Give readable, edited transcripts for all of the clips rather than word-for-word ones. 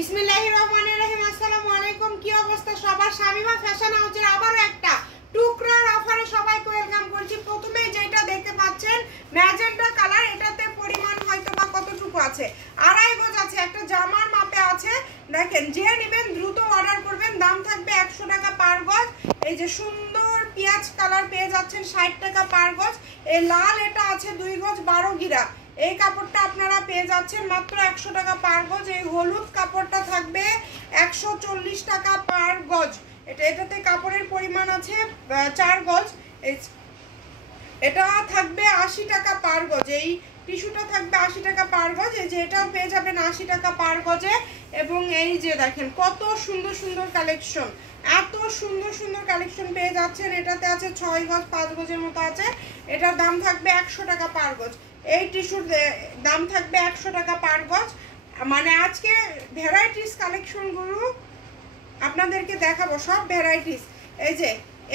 বিসমিল্লাহির রহমানির রহিম। আসসালামু আলাইকুম। কি অবস্থা সবার? শামিমা ফ্যাশন হাউসের আবার একটা টুকরার অফারে সবাইকে ওয়েলকাম করছি। প্রথমে যেটা দেখতে পাচ্ছেন ম্যাজেন্টা কালার, এটাতে পরিমাণ হয়তো বা কতটুকু আছে, 2.5 গজ আছে, একটা জামার মাপে আছে। দেখেন, যে নেবেন দ্রুত অর্ডার করবেন। দাম থাকবে 100 টাকা পার গজ। এই যে সুন্দর পেঁয়াজ কালার পেয়ে যাচ্ছেন 60 টাকা পার গজ। এই লাল এটা আছে 2 গজ 12 গিরা, এই কাপড়টা আপনারা পেয়ে যাচ্ছেন মাত্র 100 টাকা পার গজ। এই হলুদ কাপড়টা থাকবে 140 টাকা পার গজ। এটাতে কাপড়ের পরিমাণ আছে 4 গজ। এটা থাকবে 80 টাকা পার গজ। এই টিস্যুটা থাকবে 80 টাকা পার গজ। এই যে এটাও পেয়ে যাবেন 80 টাকা পার গজে। এবং এই যে দেখেন কত সুন্দর সুন্দর কালেকশন, এত সুন্দর সুন্দর কালেকশন পেয়ে যাচ্ছেন। এটাতে আছে 6 গজ 5 গজের মতো আছে। এটার দাম থাকবে 100 টাকা পার গজ। এই টিস্যুর দাম থাকবে 100 টাকা পার গজ। মানে আজকে ভ্যারাইটিস কালেকশনগুলো আপনাদেরকে দেখাবো, সব ভ্যারাইটিস। এই যে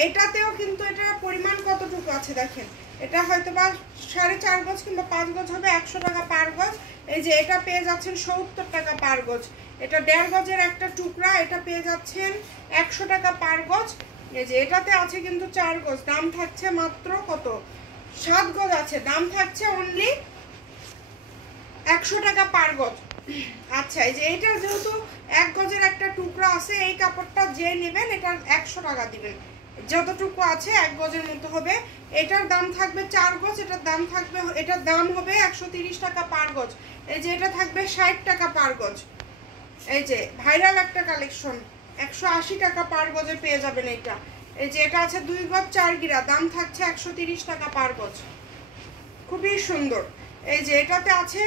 এটাতেও কিন্তু এটার পরিমাণ কতটুকু আছে দেখেন, এটা হয়তো বা 4.5 গজ কিংবা 5 গজ হবে, 100 টাকা পার গজ। এই যে এটা পেয়ে যাচ্ছেন 70 টাকা পার গজ। এটা 1.5 গজের একটা টুকরা, এটা পেয়ে যাচ্ছেন 100 টাকা পার গজ। এই যে এটাতে আছে কিন্তু 4 গজ, দাম থাকছে মাত্র কত, 7 গজ আছে, দাম থাকছে অনলি 100 টাকা পার গজ। আচ্ছা, এই যে এটা যেহেতু 1 গজের একটা টুকরা আছে, এই কাপড়টা যে নেবেন এটা 100 টাকা দিবেন। যতটুকু আছে 1 গজের মতো হবে। এটার দাম থাকবে 4 গজ, এটার দাম হবে 130 টাকা পার গজ। এই যে এটা থাকবে 60 টাকা পার গজ। এই যে ভাইরাল একটা কালেকশন, 180 টাকা পার গজে পেয়ে যাবেন এটা। এই যে এটা আছে 2 গজ 4 গিরা, দাম থাকছে 130 টাকা পার গজ, খুবই সুন্দর। এই যে এটাতে আছে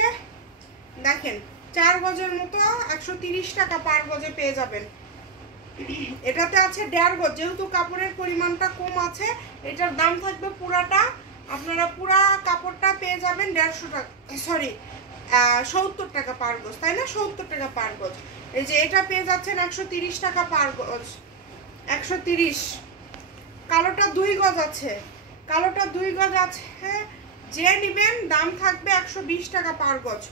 দেখেন 4 গজের মতো, 130 টাকা পার গজে পেয়ে যাবেন। এটাতে আছে 1.5 গজ, যেহেতু কাপড়ের পরিমাণটা কম আছে, এটার দাম থাকবে পুরাটা, আপনারা পুরা কাপড়টা পেয়ে যাবেন 150 টাকা, সরি 70 টাকা পার গজ, তাই না, 70 টাকা পার গজ। এই যে এটা পেয়ে যাচ্ছেন 130 টাকা পার গজ, 130। কালোটা 2 গজ আছে, কালোটা 2 গজ আছে, যে নেবেন দাম থাকবে 120 টাকা পার গজ,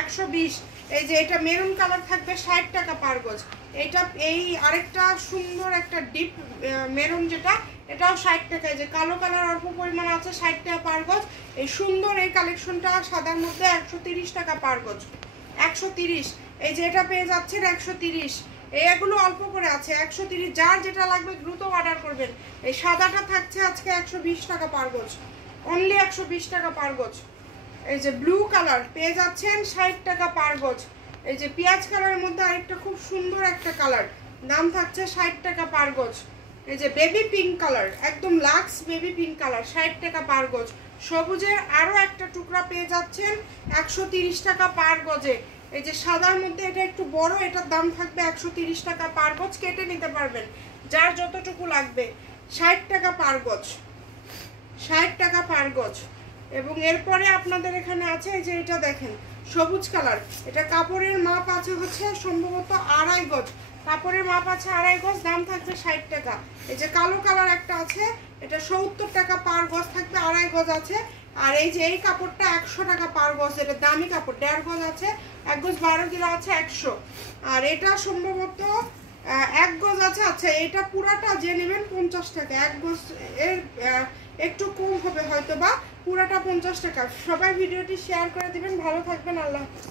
120। এই যে এটা মেরুন কালার থাকবে 60 টাকা পার গজ। এটা এই আরেকটা সুন্দর একটা ডিপ মেরুন, যেটা এটাও 60 টাকা। এই যে কালো কালার অল্প পরিমাণ আছে, 60 টাকা পার গজ। এই সুন্দর এই কালেকশনটা সাদার মধ্যে 130 টাকা পার গজ, 130। এই যে এটা পেয়ে যাচ্ছেন 130। এগুলো অল্প করে আছে, 130। যার যেটা লাগবে দ্রুত অর্ডার করবেন। এই সাদাটা থাকছে আজকে 120 টাকা পার গজ, অনলি 120 টাকা পার গজ। এই যে ব্লু কালার পেয়ে যাচ্ছেন 60 টাকা পার গজ। এই যে পেঁয়াজ কালারের মধ্যে আরেকটা খুব সুন্দর একটা কালার, দাম থাকছে 60 টাকা পার গজ। এই যে বেবি পিঙ্ক কালার, একদম লাক্স বেবি পিঙ্ক কালার, 60 টাকা পার গজ। সবুজের আরও একটা টুকরা পেয়ে যাচ্ছেন 130 টাকা পার গজে। এই যে সাদার মধ্যে এটা একটু বড়, এটার দাম থাকবে 130 টাকা পার গজ। কেটে নিতে পারবেন যার যতটুকু লাগবে। 60 টাকা পার গজ, 60 টাকা পার গজ। এবং এরপরে আপনাদের এখানে আছে এই যে এটা দেখেন সবুজ কালার, এটা কাপড়ের মাপ আছে হচ্ছে সম্ভবত 2.5 গজ, কাপড়ের মাপ আছে 2.5 গজ, দাম থাকবে 60 টাকা। এই যে কালো কালার একটা আছে, এটা 70 টাকা পার গজ থাকবে, 2.5 গজ আছে। আর এই যে এই কাপড়টা 100 টাকা পার গজ, এটা দামি কাপড়, 1.5 গজ আছে, 1 গজ 12 গিরা আছে 100। আর এটা সম্ভবত 1 গজ আছে। আচ্ছা, এটা পুরাটা যে নেবেন 50 টাকা, 1 গজ এর একটু কম হবে হয়তো বা, পুরাটা 50 টাকা। সবাই ভিডিওটি শেয়ার করে দিবেন। ভালো থাকবেন, আল্লাহ হাফেজ।